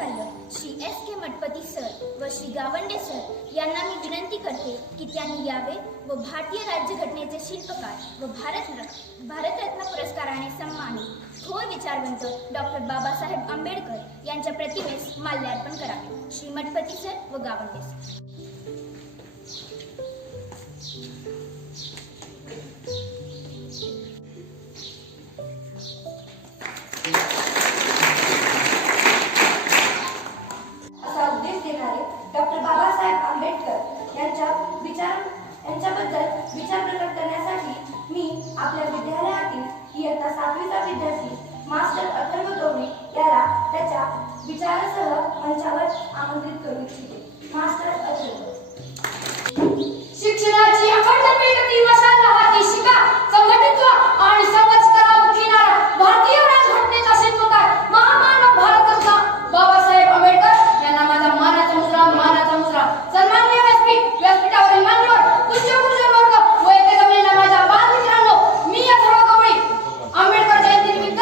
प्राचार्य Shri S.K. Mathpati sir व Shri Gawande sir यांना मी विनंती करते की त्यांनी यावे व भारतीय राज्यघटनेचे शिल्पकार व भारतरत्न पुरस्काराने सन्मानित थोर विचारवंत डॉक्टर बाबासाहेब आंबेडकर यांच्या प्रतिमेस माल्यार्पण करावे. श्री मठपती सर व गावंडे सर. डॉक्टर बाबासाहेब आंबेडकर यांच्याबद्दल विचार प्रकट करण्यासाठी मी आपल्या विद्यालयातील इयत्ता 7वीचा विद्यार्थी मास्टर अथर्व गवळी याला त्याच्या विचारासह मंचावर आमंत्रित करू इच्छिते. मास्टर अथर्व. शिक्षणाची अखंड प्रगती मशाल हाती शिका, संघटित व्हा आणि संघर्षकरामुखी येणारा भारतीय राज्यघटनेचा शिल्पकार महामानव भारतरत्न बाबासाहेब आंबेडकर यांना माझा मानाचा मुजरा. सन्माननीय व्यासपीठावरील मान्यवर, पूज्य गुरुजन वर्ग व येथे जमलेल्या माझ्या बालमित्रांनो, मी अथर्व गवळी आंबेडकर जयंतीनिमित्त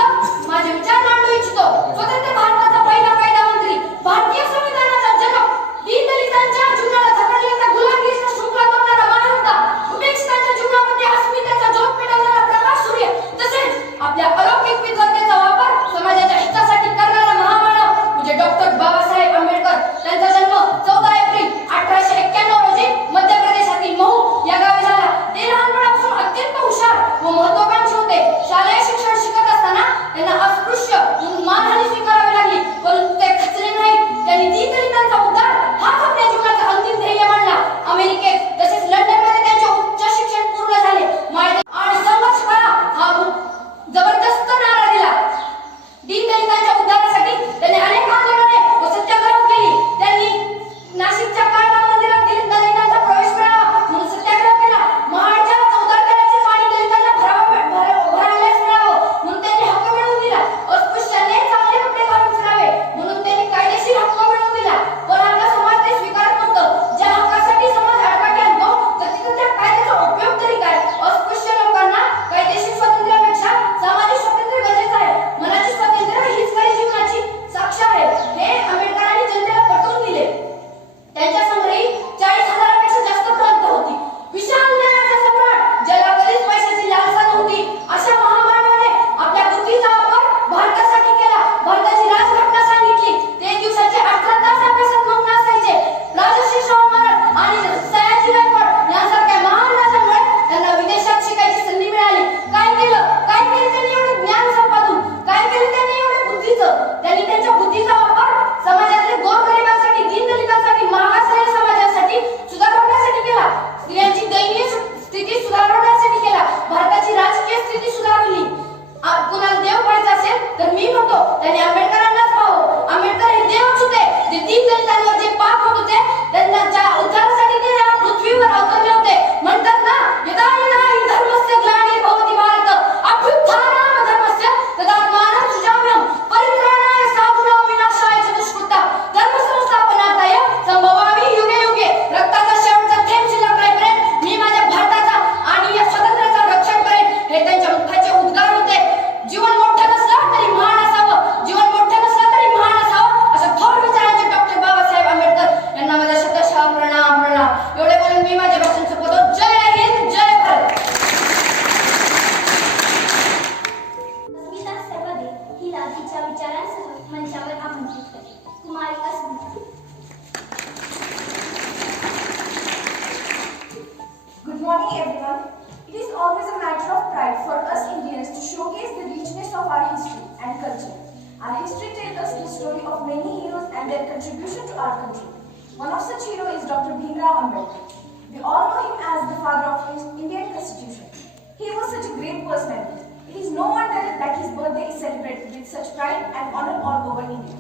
माझे विचार मांडू इच्छितो. स्वतंत्र भारताचा पहिला कायदामंत्री, भारतीय संविधानाचा जनक, दीनदलितांच्या जीवनाला झगडलेला गुलामगिरीचा शृंखला तोडणारा महायोद्धा, उपेक्षितांच्या जीवनामध्ये अस्मितेचा ज्योत पेटवणारा प्रकाश सूर्य, तसेच आपल्या अलौकिक विद्वत्तेचा वापर समाजाच्या हितासाठी करणारा महामानव म्हणजे डॉक्टर बाबासाहेब आंबेडकर. त्यांचा जन्म 14 एप्रिल 1891 रोजी मध्य प्रदेशातील महू या गावी झाला. ते लहानपणापासून अत्यंत हुशार व महत्त्वाकांक्षी होते. शालेय शिक्षण शिकत असताना त्यांना अस्पृश्य म्हणून मानहानी स्वीकारावी लागली, परंतु ते खचले नाहीत. त्यांनी दीनदलितांचा उद्धार हाच आपल्या जीवनाचा अंतिम ध्येय मानला. अमेरिकेत तसेच लंडनमध्ये त्यांचे उच्च शिक्षण पूर्ण झाले. आणि संघर्ष करा हा जबरदस्त नारा दिला. दीनदलितांच्या उद्धारासाठी त्यांनी अनेक आंदोलने व सत्याग्रह केली. त्यांनी नाशिकच्या काळभैरव मंदिरात दलितांचा प्रवेश मिळावा म्हणून सत्याग्रह केला. महाडच्या चौदारपेराचे पाणी दलितांना भरायला मिळावं म्हणून त्यांनी हक्क मिळवून दिला. अस्पृश्यांनी चांगले कपडे घालून फिरावे म्हणून त्यांनी कायदेशीर हक्क मिळवून दिला. पण आपला समाज ते स्वीकारत नव्हतं. ज्या हक्कासाठी समाज आडकाठी आणतो तर तिथे त्या कायद्याचा उपयोग तरी काय? अस्पृश्य लोकांना कायदेशीर स्वातंत्र्यापेक्षा सामाजिक स्वातंत्र्य गरजेचं आहे. मनाची स्वातंत्र्य हीच खरी जीवनाची साक्ष आहे हे आंबेडकरांनी जनतेला पटवून दिले. त्यांच्या संग्रही 40,000पेक्षा जास्त ग्रंथ होती. विशाल ज्ञानाचा सम्राट, ज्याला कधीच पैशाची लालसा नव्हती, अशा महामानवाने आपल्या बुद्धीचा वापर भारतासाठी केला. भारताची राजघटना सांगितली. ते दिवसाचे 18 तास अभ्यासात मग्न असायचे. राजर्षी शाहू महाराज आणि सयाजी गायकवाड यांसारख्या महान राजांमुळे त्यांना विदेशात शिकायची संधी मिळाली. काय केलं त्यांनी एवढं ज्ञान संपादून? काय केलं त्यांनी एवढं बुद्धीचं? त्यांनी त्यांच्या बुद्धीचा वापर समाजातले गोरगरिबांसाठी, दीनदलितांसाठी, मागासलेल्या समाजासाठी सुधारण्यासाठी केला. स्त्रियांची दयनीय स्थिती सुधारण्यासाठी केला. भारताची राजकीय स्थिती सुधारली. कुणाला देव पाहायचा असेल तर मी म्हणतो त्यांनी आंबेडकरांनाच पाहावं. आंबेडकर हे देवच होते. जे दीनदलितांवर जे पाप होत होते त्यांना ज्या उद्धारासाठी ते या पृथ्वीवर अवतरले होते. म्हणतात ना, यदा यदा हि धर्मस्य ग्लानिर्भवति भारत अभ्युत्थानाय धर्मस्य तदात्मानं सृजाम्यहं परित्राणाय साधूनां विनाशाय च दुष्कृतां धर्मसंस्थापनार्थाय संभवामि युगे युगे. रक्ताचा शेवटचा थेंब शिल्लक राहीपर्यंत मी माझ्या भारताचा आणि या स्वातंत्र्याचा रक्षण करेन हे त्यांच्या मुखाचे उद्गार होते. जीवन मोठं नसलं तरी महान असावं, जीवन मोठं नसलं तरी महान असावं, असं थोर विचारांचे डॉक्टर बाबासाहेब आंबेडकर यांना माझा शतशः प्रणाम. एवढे बोलून मी माझ्या भाषण संपवतो. जय हिंद, जय भारत. अस्मिता सर्वदे हिला तिच्या विचारांसह मंचावर आमंत्रित करते. कुमारी अस्मिता. Good morning, everyone. It is always a matter of pride for us Indians to showcase the richness of our history and culture. Our history tells us the story of many heroes and their contribution to our country. One of such heroes is Dr. Bhimrao Ambedkar. We all know him as the father of his Indian Constitution. He was such a great personality. It is no wonder that his birthday is celebrated with such pride and honor all over India.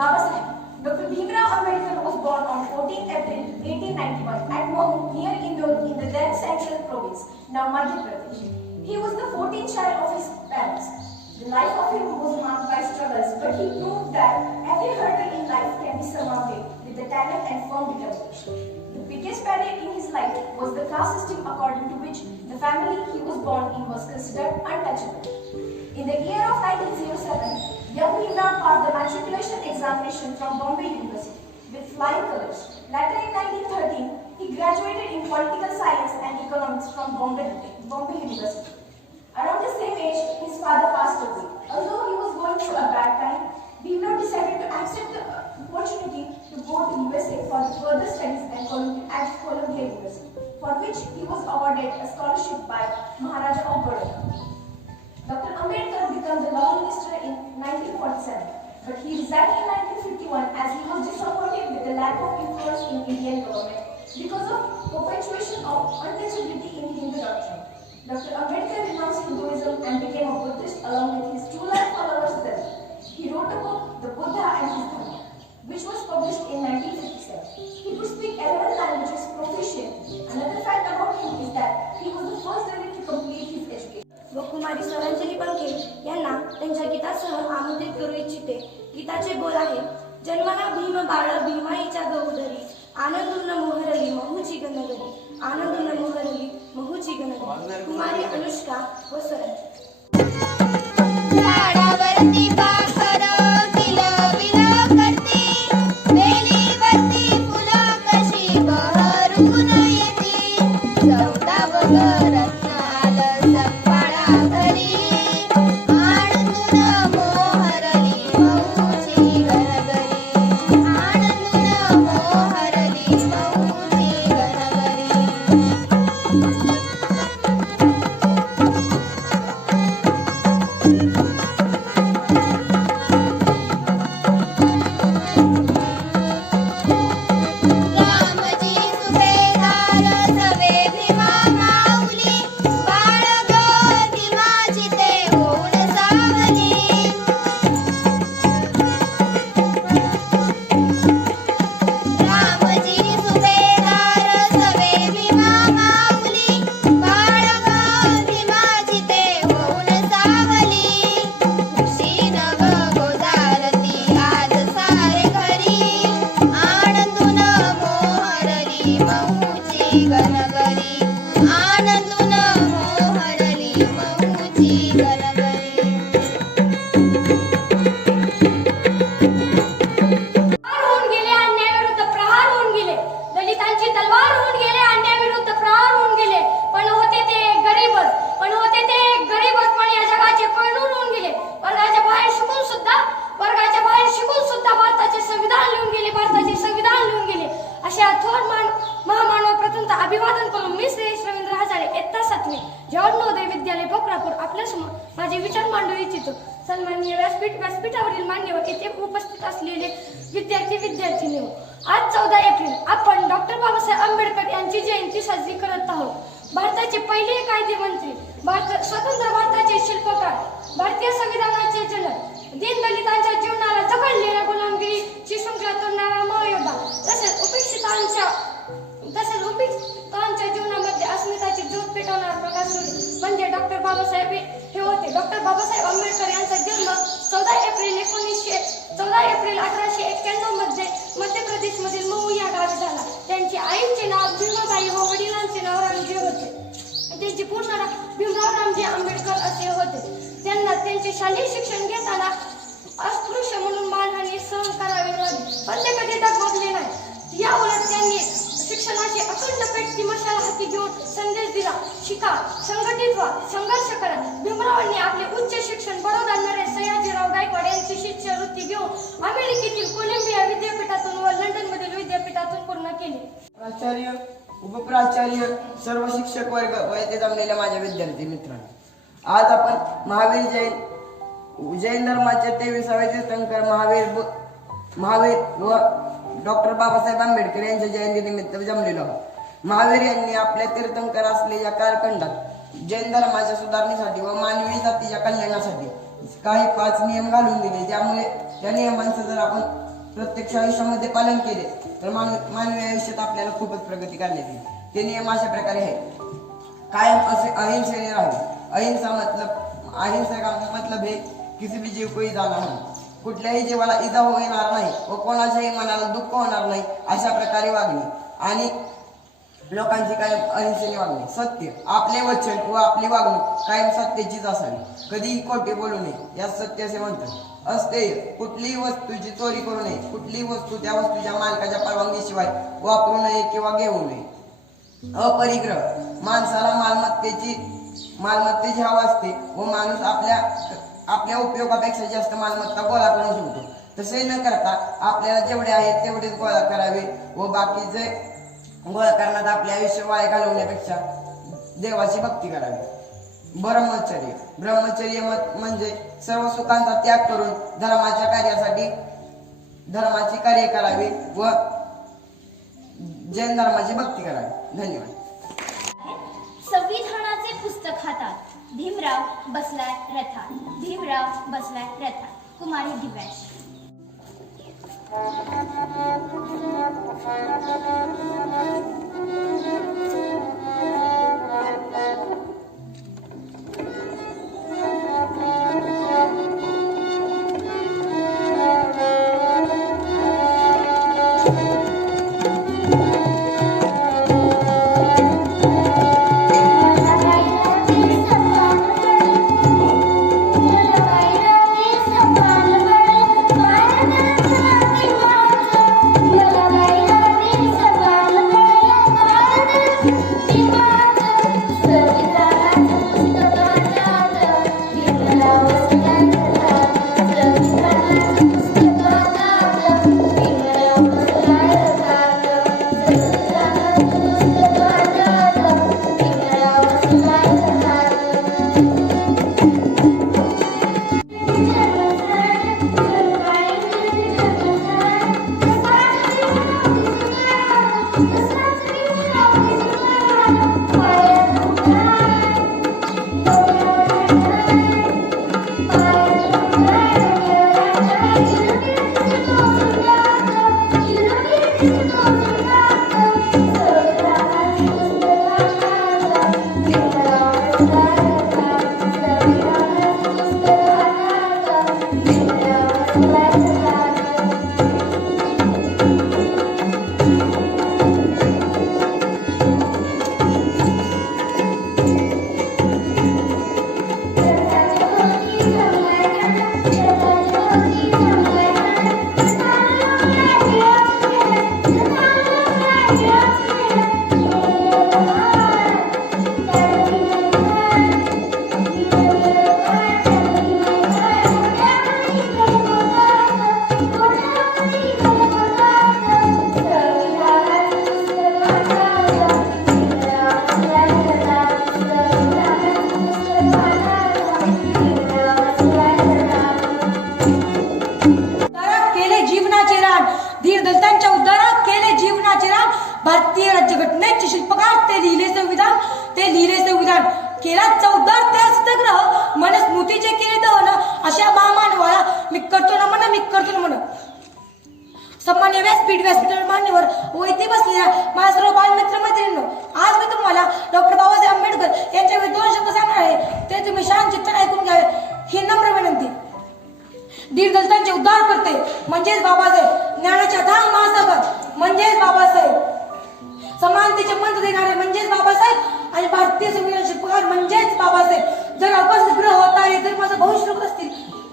Baba Sahib, Dr. Bhimrao Ambedkar was born on 14 April 1891 at Mahoo near Indore in the then Central Province, now Madhya Pradesh. He was the 14th child of his parents. The life of him was marked by struggles, but he proved that every hurdle in life can be surmounted with the talent and firm determination. The biggest barrier in his life was the caste system according to which the family he was born in was considered untouchable. In the year of 1907, young Bhimrao passed the matriculation examination from Bombay University with flying colors. Later in 1913, he graduated in political science and economics from Bombay University. Around the same age, his father passed away. Although he was going through a bad time, Bhimrao decided to accept the opportunity to go to USA for further studies at Columbia University, for which he was awarded a scholarship by Maharaja of Baroda. Dr. Ambedkar became the law minister in 1947, but he resigned in 1951 as he was disappointed with the lack of influence in Indian government because of perpetuation of untouchability in Hindu doctrine. Dr. Ambedkar renounced Hinduism and became a Buddhist along with his true life followers then. He wrote a book, The Buddha and His Dharma, which was published in 1957. He could speak 11 languages proficiently. Another fact about him is that he was the first Dalit to complete his education. व कुमारी स्वरांजली पंखे यांना त्यांच्या गीतासह आमंत्रित करू इच्छिते. गीताचे बोल आहे: जन्मला भीम बाळ भीमाईच्या गौधरी, आनंदून मोहरली महूची गणगरी, आनंदून मोहरली महूची गणगरी. कुमारी अनुष्का व स्वरांजली. झाडावरती पाखर किलबिल करती, वेलीवरती फुलं कशी बहरून येती, चौदावं रत्न आलं संपाळा घरी, आनंदून मोहरली महूची गणगरी, आनंदून मोहरली महूची गणगरी. रामजी सुभेदार सवे भीमा माऊली, बाळ ग भीमाची ते होऊन सावली. रामजी सुभेदार सवे भीमा माऊली, बाळ ग भीमाची ते होऊन सावली. खुशीन ग गोदारती आज सारे घरी, आनंदून मोहरली महूची गणगरी, आनंदून मोहरली महूची गणगरी. प्रहार होऊन गेले, अन्यायाविरुद्ध प्रहार होऊन गेले. दलितांची तलवार होऊन गेले, अन्यायाविरुद्ध प्रहार होऊन गेले. पण होते ते गरीबच, पण या जगाचे कोहिनूर होऊन गेले. वर्गाच्या बाहेर शिकून सुद्धा भारताचे संविधान लिहून गेले. अशा थोर महामानव प्रथमतः अभिवादन करून मी श्री रवींद्र हजारे इयत्ता 7वी जवाहर विद्यालय बकरापूर आपल्यासमोर माझे विचार मांडू इच्छितो. सन्माननीय व्यासपीठावरील मान्यवर येथे उपस्थित असलेले विद्यार्थी हो. आज 14 एप्रिल आपण डॉक्टर बाबासाहेब आंबेडकर यांची जयंती साजरी करत आहोत. भारताचे पहिले कायदेमंत्री, स्वतंत्र भारताचे शिल्पकार, भारतीय संविधानाचे जनक, दीनदलितांच्या जीवनाला जखडलेल्या गुलामगिरीची शृंखला तोडणारा महायोद्धा, तसेच उपेक्षितांच्या जीवनामध्ये अस्मिताची ज्योत पेटवणारा प्रकाश म्हणजे डॉक्टर बाबासाहेब हे होते. डॉक्टर बाबासाहेब आंबेडकर यांचा जन्म 14 एप्रिल 1891 मध्ये मध्य प्रदेशमधील महू या गावी झाला. त्यांची आईचे नाव भीमाबाई व वडिलांचे नाव रामजी होते. त्यांचे पूर्ण नाव भीमराव रामजी आंबेडकर असे होते. त्यांना त्यांचे शालेय शिक्षण घेताना अस्पृश्य म्हणून मानहानी सहन करावी लागली, पण ते कधी डगमगले नाही. या उलट त्यांनी शिक्षणाची अखंड पेटती मशाल हाती घेऊन संदेश दिला: शिका, संघटित व्हा, संघर्ष करा. भीमरावांनी आपले उच्च शिक्षण बडोदा नरेश सयाजीराव गायकवाड यांची शिष्यवृत्ती घेऊन अमेरिकेतील कोलंबिया विद्यापीठातून व लंडनमधील विद्यापीठातून पूर्ण केले. प्राचार्य, उपप्राचार्य, सर्व शिक्षक वर्ग व येथे जमलेल्या माझ्या विद्यार्थी मित्रांनो, आज आपण महावीर जैन धर्माचे 23वे तीर्थंकर महावीर व डॉक्टर बाबासाहेब आंबेडकर यांच्या जयंतीनिमित्त जमलेलो आहोत. महावीर यांनी आपल्या तीर्थंकर असलेल्या कालखंडात जैन धर्माच्या सुधारणेसाठी व मानवी जातीच्या कल्याणासाठी काही 5 नियम घालून दिले, ज्यामुळे त्या नियमांचं जर आपण प्रत्यक्ष आयुष्यामध्ये पालन केले तर मानवी आयुष्यात आपल्याला खूपच प्रगती करण्यात येईल. ते नियम अशा प्रकारे आहेत: कायम असे अहिंसेने राहावे. अहिंसा का मतलब है किसी भी जीव को इजा नाही, कुठल्याही जीवाला इजा होणार नाही व कोणाच्याही मनाला दुःख होणार नाही अशा प्रकारे वागणे. आणि लोकांची कायम अहिंसेने वागणे. सत्य, आपले वचन व आपली वागणूक कायम सत्याचीच असावी. कधीही खोटे बोलू नये, यास सत्य असे म्हणतात. अस्तेय, कुठलीही वस्तूची चोरी करू नये. कुठलीही वस्तू त्या वस्तूच्या मालकाच्या परवानगीशिवाय वापरू नये किंवा घेऊ नये. अपरिग्रह, माणसाला मालमत्तेची हवा असते व माणूस आपल्या उपयोगापेक्षा जास्त मालमत्ता गोळा करून ठेवतो. तसे न करता आपल्याला जेवढे आहेत तेवढेच गोळा करावे व बाकीचे गोळा करण्यात आपले आयुष्य वाया घालवण्यापेक्षा देवाची भक्ती करावी. ब्रह्मचर्य म्हणजे सर्व सुखांचा त्याग करून धर्माची कार्य करावी व जैन धर्माची भक्ती करावी. धन्यवाद. संविधानाचे पुस्तक हातात, भीमराव बसलाय रथात. भीमराव बसलाय रथात. कुमारी दिव्यांश. भारतीय राज्यघटनेचे शिल्पकार ते लिहिले संविधान केला चौदार त्या सत्याग्रह मनुस्मृतीचे केले दहन अशा महामानवाला मी करतो नमन. सन्मान्य व्यासपीठ मान्यवर व इथे बसलेल्या माझ्या सर्व बालमित्र मैत्रिणींनो, आज मी तुम्हाला डॉक्टर बाबासाहेब आंबेडकर यांच्यावर 2 शब्द सांगणार आहे. ते तुम्ही शांत चित्ताने ऐकून घ्यावे ही नम्र विनंती. दीड दलितांचे उद्धार करते म्हणजेच बाबासाहेब, ज्ञानाच्या धाम महासागर म्हणजेच बाबासाहेब, समानतेचे मंत्र देणारे म्हणजेच बाबासाहेब आणि भारतीय संविधान शिल्पकार म्हणजेच बाबासाहेब. जर अभ्यास ग्रह होता आहे तर माझं भविष्य रोखत असतील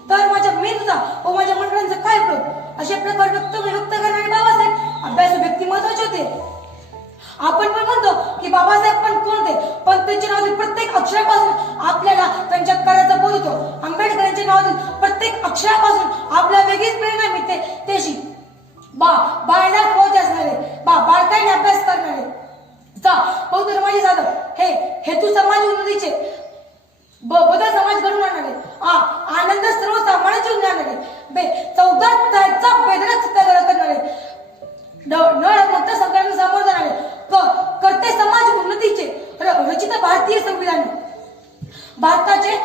तर माझ्या मेंदूचा व माझ्या मंडळांचा काय उपयोग. अशा प्रकारे व्यक्त करणारे बाबासाहेब अभ्यासू व्यक्ती महत्वाचे होते. आपण पण म्हणतो की बाबासाहेब पण कोणते, पण त्यांच्या नावातील प्रत्येक अक्षरापासून आपल्याला त्यांच्या कार्याचा बोध होतो. आंबेडकर यांच्या नावातील प्रत्येक अक्षरापासून आपल्याला वेगळीच प्रेरणा मिळते. तेशी बाळाला फौज असणारे, बाळकाईने अभ्यास करणारे, बौद्ध समाजी साधक, हे हेतू समाज उन्नतीचे, बदल समाज घडून आणणारे, आनंद सर्व सामान्य जीवन आणणारे, 14 बेदरक सत्याग्रह करणारे, न संकटांना सामोरे जाणारे, करते समाज उन्नतीचे रचित भारतीय संविधान, भारताचे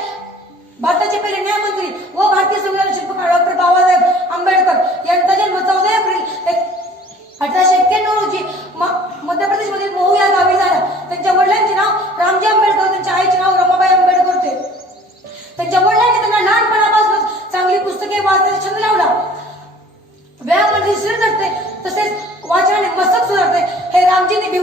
पहिले न्यायमंत्री व भारतीय संविधान शिल्पकार डॉक्टर बाबासाहेब आंबेडकर यांचा जन्म 14 एप्रिल 1891 रोजी मध्य प्रदेश मधील महू या गावी झाला. त्यांच्या वडिलांचे नाव रामजी आंबेडकर, त्यांच्या आईचे नाव रमाबाई आंबेडकर होते. त्यांच्या वडिलांनी त्यांना लहानपणापासूनच चांगली पुस्तके वाचण्याचा छंद लावला. व्यायामामध्ये शरीर करते तसेच वाचनाने मस्तक सुधारते. हे रामजींनी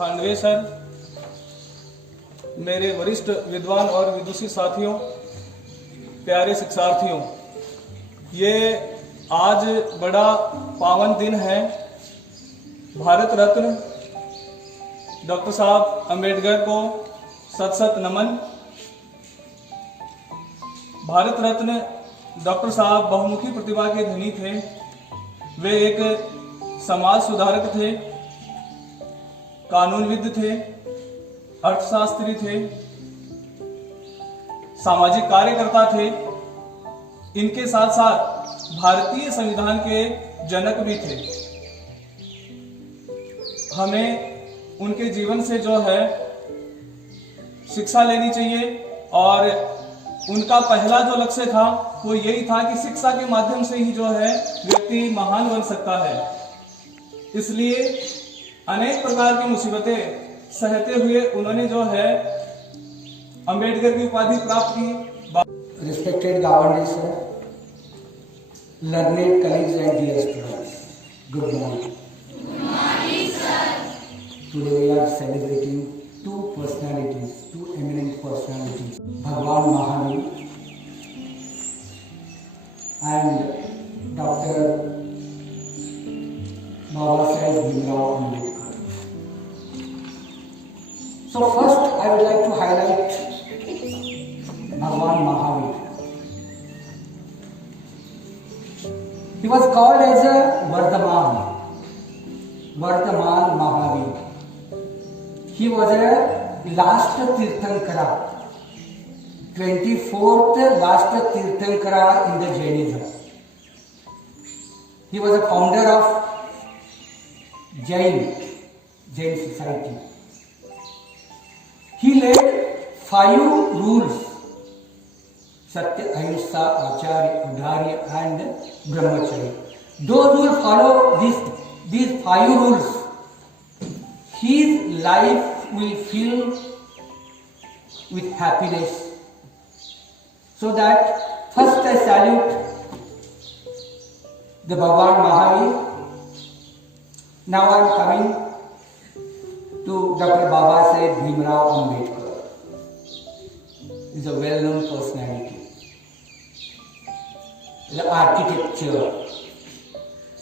खानवे सर, मेरे वरिष्ठ विद्वान और विदुषी साथियों, प्यारे शिक्षार्थियों, ये आज बड़ा पावन दिन है। भारत रत्न डॉक्टर साहब अंबेडकर को सत सत नमन। भारत रत्न डॉक्टर साहब बहुमुखी प्रतिभा के धनी थे। वे एक समाज सुधारक थे, कानूनविद थे, अर्थशास्त्री थे, सामाजिक कार्यकर्ता थे। इनके साथ साथ भारतीय संविधान के जनक भी थे। हमें उनके जीवन से जो है शिक्षा लेनी चाहिए और उनका पहला जो लक्ष्य था वो यही था कि शिक्षा के माध्यम से ही जो है व्यक्ति महान बन सकता है। इसलिए अनेक प्रकार की मुसीबतें सहते हुए उन्होंने जो है अंबेडकर की उपाधि प्राप्त की। Respected Governor sir, learned colleagues and dear students, good morning. Good morning, sir. Today we are celebrating two personalities, two eminent personalities, Bhagwan Mahavir and Dr. Babasaheb Bhimrao Ambedkar. So first I would like to highlight Bhagwan Mahavir. He was called as a Vardhaman Mahavir. He was a last Tirthankara, 24th last Tirthankara in the Jainism. He was a founder of Jain society. He led 5 rules: Satya, Ahimsa, Acharya, Udharya and Brahmacharya. Those who will follow these 5 rules, his life will fill with happiness. So that first I salute the Bhagwan Mahavir. Now I am coming to Dr. Babasaheb Bhimrao Ambedkar. He is a well-known personality. The architecture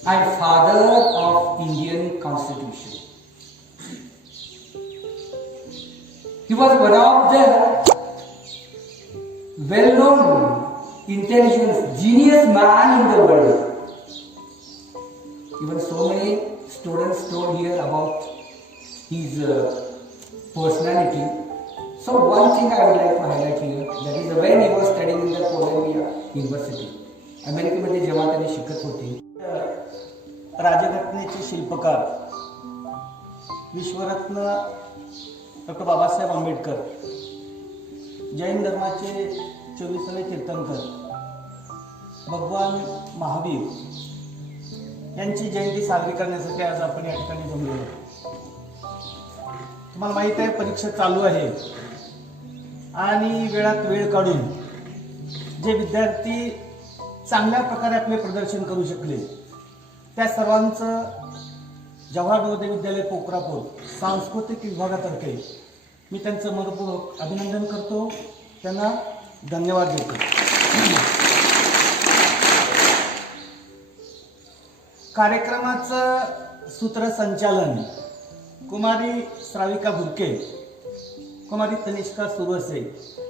and father of Indian Constitution. He was one of the well-known, intelligent, genius man in the world. Even so many students told here about his personality. So one thing I would like to highlight here, that is when he was studying in the Columbia University. अमेरिकेमध्ये जेव्हा त्यांनी शिकत होते, राज्यघटनेचे शिल्पकार विश्वरत्न doctor Babasaheb Ambedkar, Jain धर्माचे 24वे तीर्थंकर भगवान महावीर यांची जयंती साजरी करण्यासाठी आज आपण या ठिकाणी जमलो आहोत. तुम्हाला माहिती आहे परीक्षा चालू आहे आणि वेळात वेळ काढून जे विद्यार्थी चांगल्या प्रकारे आपले प्रदर्शन करू शकले त्या सर्वांचं जवाहर नवोदय विद्यालय पोखरापूर सांस्कृतिक विभागातर्फे मी त्यांचं मनपूर्वक अभिनंदन करतो, त्यांना धन्यवाद देतो. कार्यक्रमाचं सूत्रसंचालन कुमारी श्राविका भुरके, कुमारी तनिष्का सुरवसे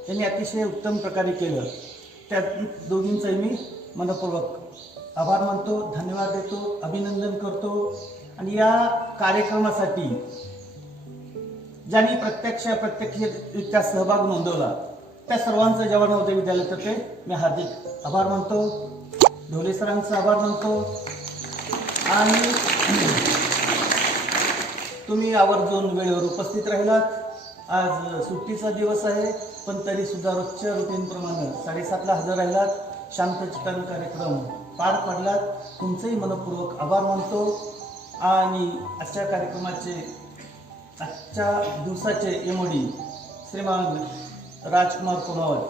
यांनी अतिशय उत्तम प्रकारे केलं. त्या दोघींचंही मी मनपूर्वक आभार मानतो, धन्यवाद देतो, अभिनंदन करतो. आणि या कार्यक्रमासाठी ज्यांनी प्रत्यक्षरित्या सहभाग नोंदवला त्या सर्वांचं जवाहर नवोदय विद्यालयातर्फे मी हार्दिक आभार मानतो. ढोले सरांचा आभार मानतो. आणि तुम्ही आवर्जून वेळेवर उपस्थित राहिलात. आज सुट्टीचा दिवस आहे पण तरी सुद्धा रोजच्या रुटीनप्रमाणे 7:30ला हजर राहिलात. शांतचित्ताने कार्यक्रम पार पाडलात. तुमचेही मनपूर्वक आभार मानतो. आणि आजच्या कार्यक्रमाचे आजच्या दिवसाचे एमओडी श्रीमान राजकुमार कुमावत